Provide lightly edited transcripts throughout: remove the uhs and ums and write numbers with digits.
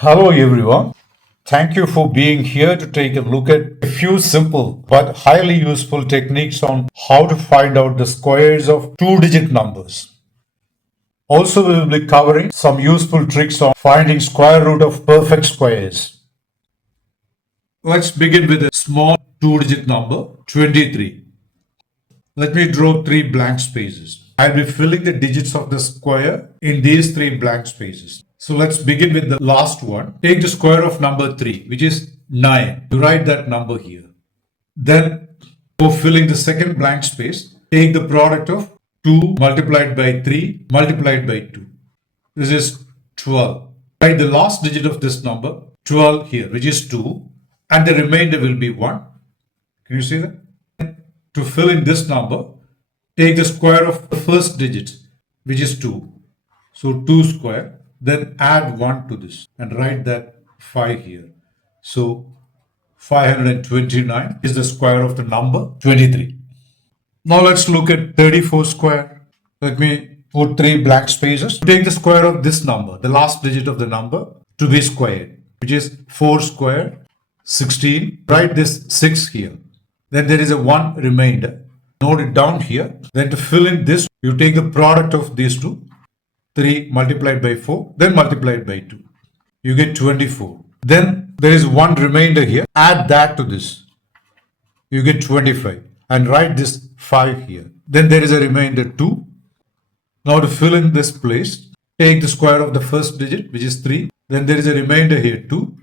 Hello everyone. Thank you for being here to take a look at a few simple but highly useful techniques on how to find out the squares of two-digit numbers. Also, we will be covering some useful tricks on finding square root of perfect squares. Let's begin with a small two-digit number, 23. Let me draw three blank spaces. I'll be filling the digits of the square in these three blank spaces. So let's begin with the last one. Take the square of number 3, which is 9. You write that number here. Then, for filling the second blank space, take the product of 2 multiplied by 3 multiplied by 2. This is 12. Write the last digit of this number, 12 here, which is 2. And the remainder will be 1. Can you see that? To fill in this number, take the square of the first digit, which is 2. So 2 square, then add 1 to this and write that 5 here. So 529 is the square of the number 23. Now let's look at 34 square. Let me put 3 blank spaces. Take the square of this number, the last digit of the number, to be squared, which is 4 square, 16. Write this 6 here. Then there is a 1 remainder. Note it down here. Then to fill in this, you take the product of these two. 3 multiplied by 4, then multiplied by 2. You get 24. Then there is 1 remainder here. Add that to this. You get 25. And write this 5 here. Then there is a remainder 2. Now to fill in this place, take the square of the first digit, which is 3. Then there is a remainder here 2.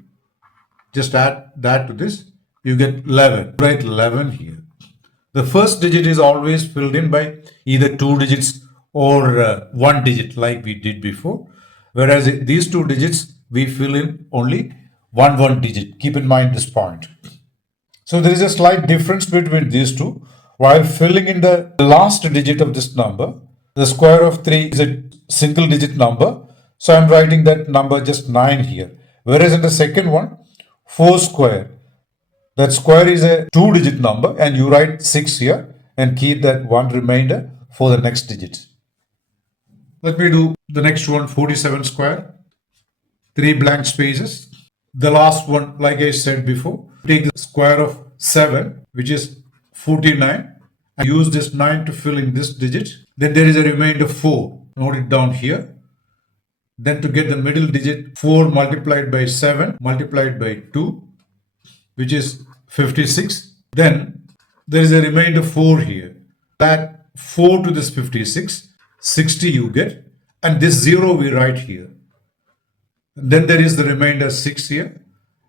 Just add that to this. You get 11. Write 11 here. The first digit is always filled in by either 2 digits or 1 digit like we did before. Whereas these 2 digits, we fill in only one digit. Keep in mind this point. So there is a slight difference between these two. While filling in the last digit of this number, the square of 3 is a single digit number. So I'm writing that number just 9 here. Whereas in the second one, 4 square. That square is a 2-digit number and you write 6 here and keep that 1 remainder for the next digit. Let me do the next one, 47 square. 3 blank spaces. The last one, like I said before, take the square of 7, which is 49, and use this 9 to fill in this digit. Then there is a remainder 4. Note it down here. Then to get the middle digit, 4 multiplied by 7 multiplied by 2, which is 56. Then there is a remainder 4 here. Add 4 to this 56, 60 you get, and this 0 we write here. Then there is the remainder 6 here,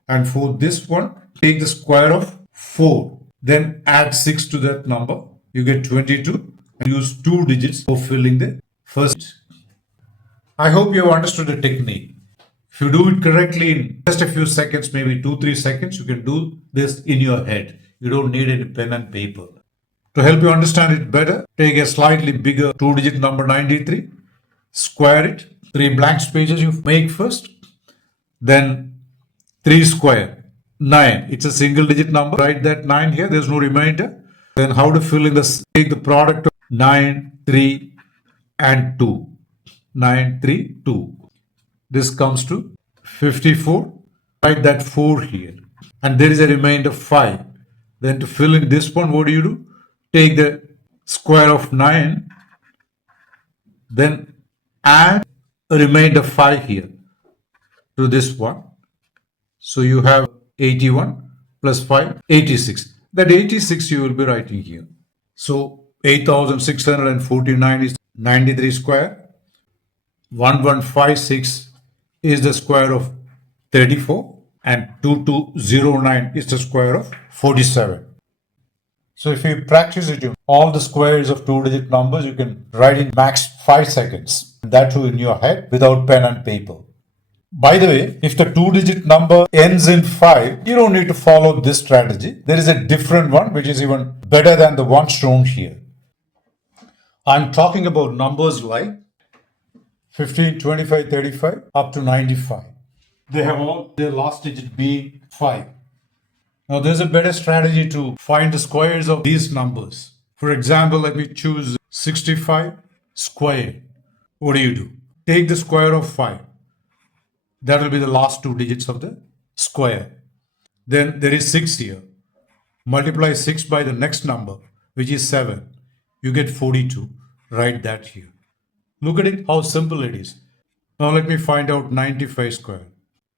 and for this one, take the square of 4, then add 6 to that number, you get 22, and use 2 digits for filling the first. I hope you have understood the technique. If you do it correctly in just a few seconds, maybe 2-3 seconds, you can do this in your head. You don't need any pen and paper. To help you understand it better, take a slightly bigger 2-digit number 93, square it, 3 blank spaces you make first, then 3 square, 9. It's a single digit number. Write that 9 here, there's no remainder. Then how to fill in this? Take the product of 9, 3 and 2. 9, 3, 2. This comes to 54. Write that 4 here. And there is a remainder 5. Then to fill in this one, what do? Take the square of 9. Then add a remainder 5 here to this one. So you have 81 plus 5, 86. That 86 you will be writing here. So 8649 is 93 square. 1156 is the square of 34 and 2209 is the square of 47. So if you practice it, all the squares of 2-digit numbers, you can write in max 5 seconds. That too in your head without pen and paper. By the way, if the 2-digit number ends in 5, you don't need to follow this strategy. There is a different one which is even better than the one shown here. I'm talking about numbers like 15, 25, 35, up to 95. They have all their last digit being 5. Now there's a better strategy to find the squares of these numbers. For example, let me choose 65 squared. What do? Take the square of 5. That will be the last two digits of the square. Then there is 6 here. Multiply 6 by the next number, which is 7. You get 42. Write that here. Look at it, how simple it is. Now let me find out 95 square.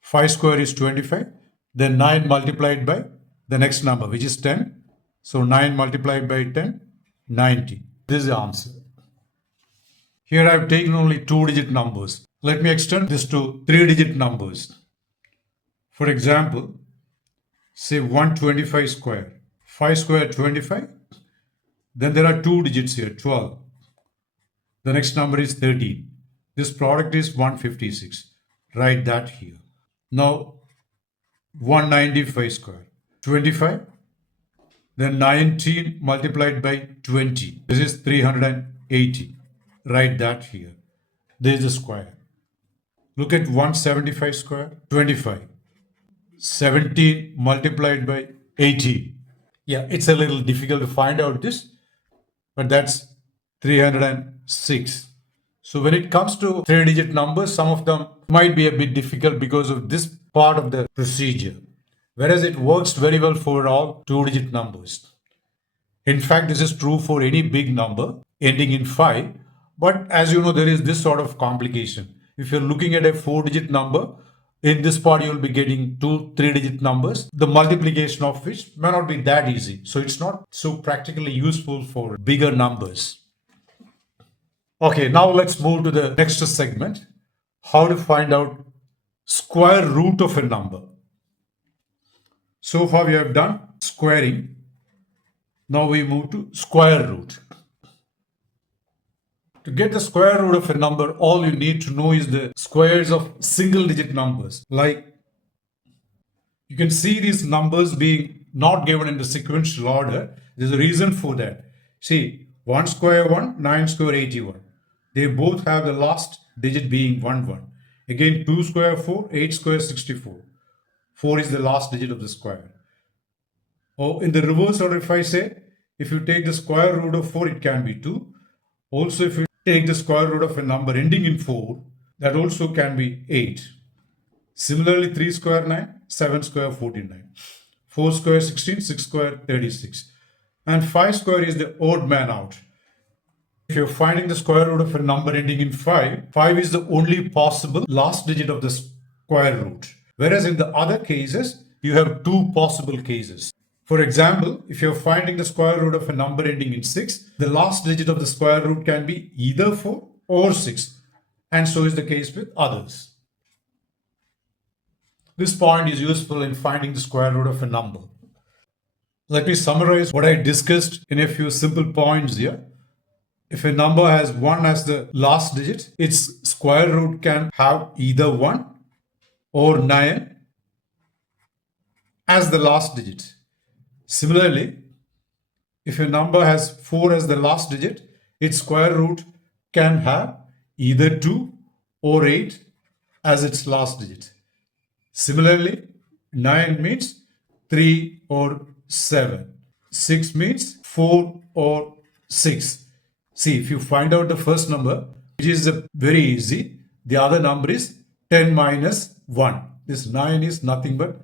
5 square is 25. Then 9 multiplied by the next number, which is 10. So 9 multiplied by 10, 90. This is the answer. Here I have taken only 2-digit numbers. Let me extend this to 3-digit numbers. For example, say 125 square. 5 square 25. Then there are 2 digits here, 12. The next number is 13. This product is 156. Write that here. Now 195 square. 25. Then 19 multiplied by 20. This is 380. Write that here. This is the square. Look at 175 square. 25. 17 multiplied by 18. Yeah, it's a little difficult to find out this, but that's 306. So when it comes to 3-digit numbers, some of them might be a bit difficult because of this part of the procedure, whereas it works very well for all 2-digit numbers. In fact, this is true for any big number ending in 5, but as you know, there is this sort of complication. If you're looking at a 4-digit number, in this part you'll be getting 2 3-digit numbers, the multiplication of which may not be that easy. So it's not so practically useful for bigger numbers. Okay, now let's move to the next segment. How to find out square root of a number. So far we have done squaring. Now we move to square root. To get the square root of a number, all you need to know is the squares of single-digit numbers. Like, you can see these numbers being not given in the sequential order. There's a reason for that. See, 1 square 1, 9 square 81. They both have the last digit being 1, 1. Again, 2 square 4, 8 square 64. 4 is the last digit of the square. Or in the reverse order, if I say, if you take the square root of 4, it can be 2. Also, if you take the square root of a number ending in 4, that also can be 8. Similarly, 3 square 9, 7 square 49. 4 square 16, 6 square 36. And 5 square is the odd man out. If you're finding the square root of a number ending in 5, 5 is the only possible last digit of the square root. Whereas in the other cases, you have 2 possible cases. For example, if you're finding the square root of a number ending in 6, the last digit of the square root can be either 4 or 6. And so is the case with others. This point is useful in finding the square root of a number. Let me summarize what I discussed in a few simple points here. If a number has 1 as the last digit, its square root can have either 1 or 9 as the last digit. Similarly, if a number has 4 as the last digit, its square root can have either 2 or 8 as its last digit. Similarly, 9 means 3 or 7. 6 means 4 or 6. See, if you find out the first number, which is very easy, the other number is 10 minus 1. This 9 is nothing but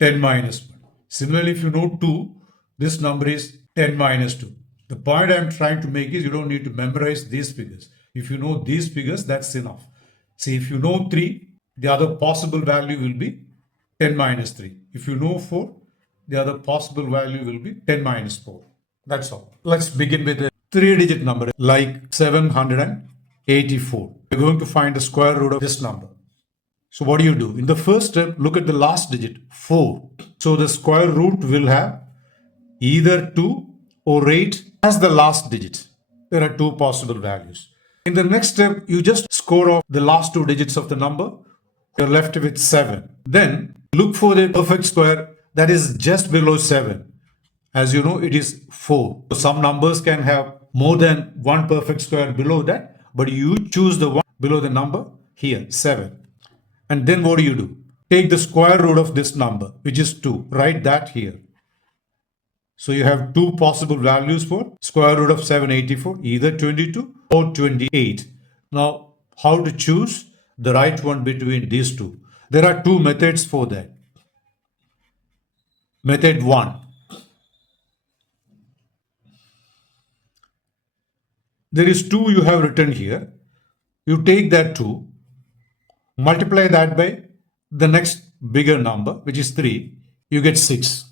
10 minus 1. Similarly, if you know 2, this number is 10 minus 2. The point I am trying to make is you don't need to memorize these figures. If you know these figures, that's enough. See, if you know 3, the other possible value will be 10 minus 3. If you know 4, the other possible value will be 10 minus 4. That's all. Let's begin with a 3-digit number like 784. We're going to find the square root of this number. So what do? In the first step, look at the last digit, 4. So the square root will have either 2 or 8 as the last digit. There are 2 possible values. In the next step, you just score off the last 2 digits of the number. You're left with 7. Then look for the perfect square that is just below 7. As you know, it is 4. So some numbers can have more than one perfect square below that, but you choose the one below the number here, 7. And then what do? Take the square root of this number, which is 2. Write that here. So you have 2 possible values for square root of 784, either 22 or 28. Now, how to choose? the right one between these two. There are two methods for that. Method 1. There is 2 you have written here. You take that 2, multiply that by the next bigger number, which is 3, you get 6.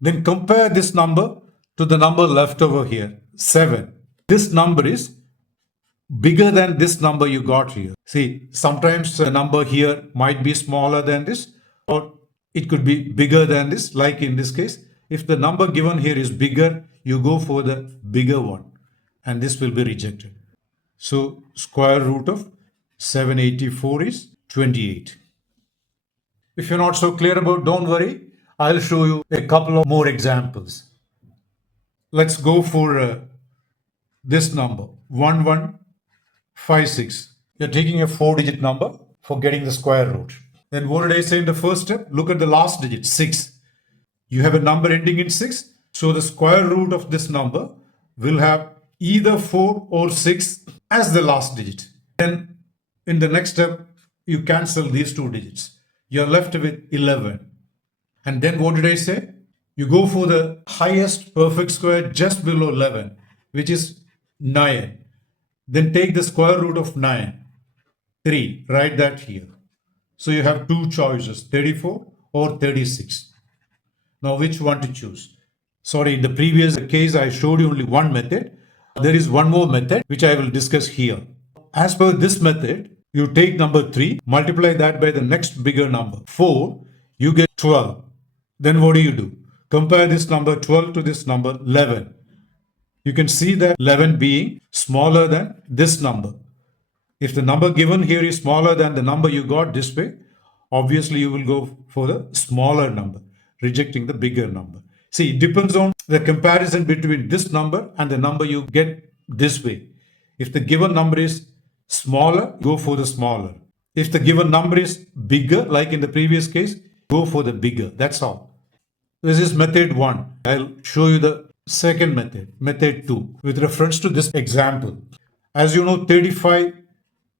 Then compare this number to the number left over here, 7. This number is bigger than this number you got here. See, sometimes the number here might be smaller than this, or it could be bigger than this, like in this case. If the number given here is bigger, you go for the bigger one, and this will be rejected. So, square root of 784 is 28. If you're not so clear about, don't worry, I'll show you a couple of more examples. Let's go for this number, 1156. You're taking a 4-digit number for getting the square root. Then what did I say in the first step? Look at the last digit, 6. You have a number ending in 6. So the square root of this number will have either 4 or 6 as the last digit. Then in the next step, you cancel these 2 digits. You're left with 11. And then what did I say? You go for the highest perfect square just below 11, which is 9. Then take the square root of 9. 3. Write that here. So you have 2 choices, 34 or 36. Now which one to choose? Sorry, in the previous case I showed you only one method. There is one more method which I will discuss here. As per this method, you take number 3, multiply that by the next bigger number, 4, you get 12. Then what do? Compare this number 12 to this number 11. You can see that 11 being smaller than this number. If the number given here is smaller than the number you got this way, obviously you will go for the smaller number, rejecting the bigger number. See, it depends on the comparison between this number and the number you get this way. If the given number is smaller, go for the smaller. If the given number is bigger, like in the previous case, go for the bigger. That's all. This is method 1. I'll show you the second method, method 2, with reference to this example. As you know, 35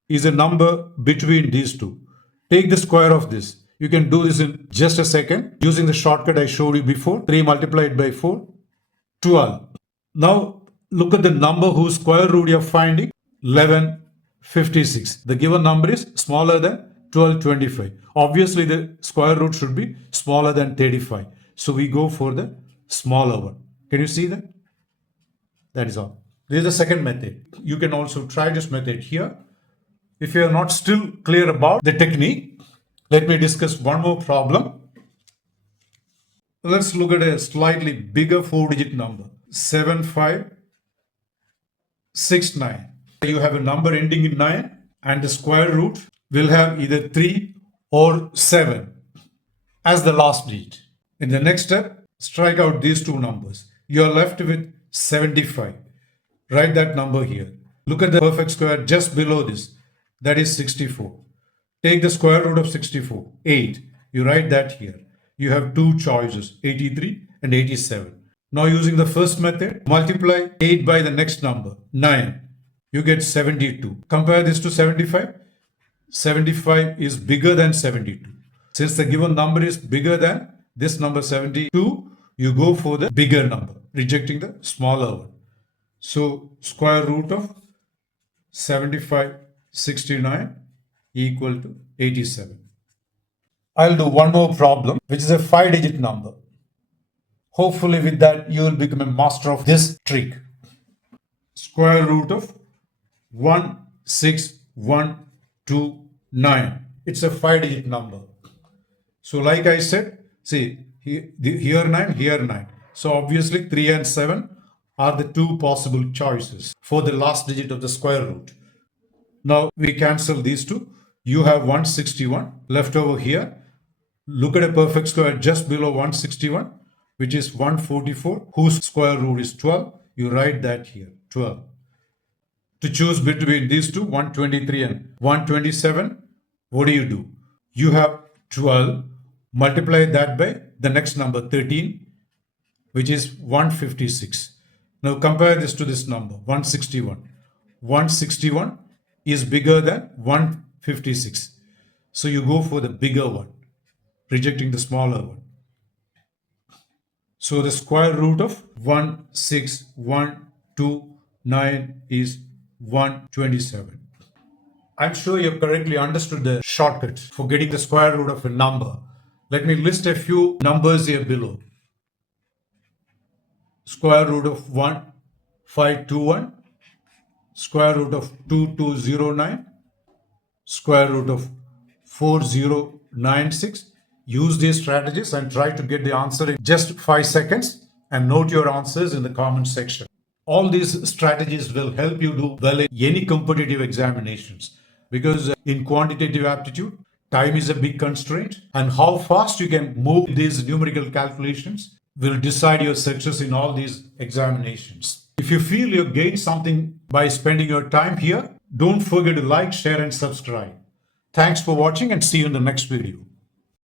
is a number between these two. Take the square of this. You can do this in just a second using the shortcut I showed you before. 3 multiplied by 4, 12. Now look at the number whose square root you are finding, 1156. The given number is smaller than 1225. Obviously the square root should be smaller than 35. So we go for the smaller one. Can you see that? That is all. This is the second method. You can also try this method here. If you are not still clear about the technique, let me discuss one more problem. Let's look at a slightly bigger 4-digit number, 7569. You have a number ending in 9 and the square root will have either 3 or 7 as the last digit. In the next step, strike out these two numbers. You are left with 75. Write that number here. Look at the perfect square just below this. That is 64. Take the square root of 64, 8. You write that here. You have 2 choices, 83 and 87. Now using the first method, multiply 8 by the next number, 9. You get 72. Compare this to 75. 75 is bigger than 72. Since the given number is bigger than this number 72, you go for the bigger number, rejecting the smaller one. So square root of 7569 equal to 87. I'll do one more problem, which is a 5-digit number. Hopefully with that you will become a master of this trick. Square root of 16129. It's a 5-digit number. So like I said, see, here 9, here 9. So obviously 3 and 7 are the 2 possible choices for the last digit of the square root. Now we cancel these 2. You have 161 left over here. Look at a perfect square just below 161, which is 144, whose square root is 12. You write that here, 12. To choose between these two, 123 and 127, what do? You have 12, multiply that by the next number, 13, which is 156. Now compare this to this number, 161. 161 is bigger than 156. 56. So you go for the bigger one, rejecting the smaller one. So the square root of 16129 is 127. I'm sure you've correctly understood the shortcut for getting the square root of a number. Let me list a few numbers here below. Square root of 1521, square root of 2209, square root of 4096. Use these strategies and try to get the answer in just 5 seconds and note your answers in the comment section. All these strategies will help you do well in any competitive examinations because in quantitative aptitude, time is a big constraint, and how fast you can move these numerical calculations will decide your success in all these examinations. If you feel you gained something by spending your time here, don't forget to like, share, and subscribe. Thanks for watching and see you in the next video.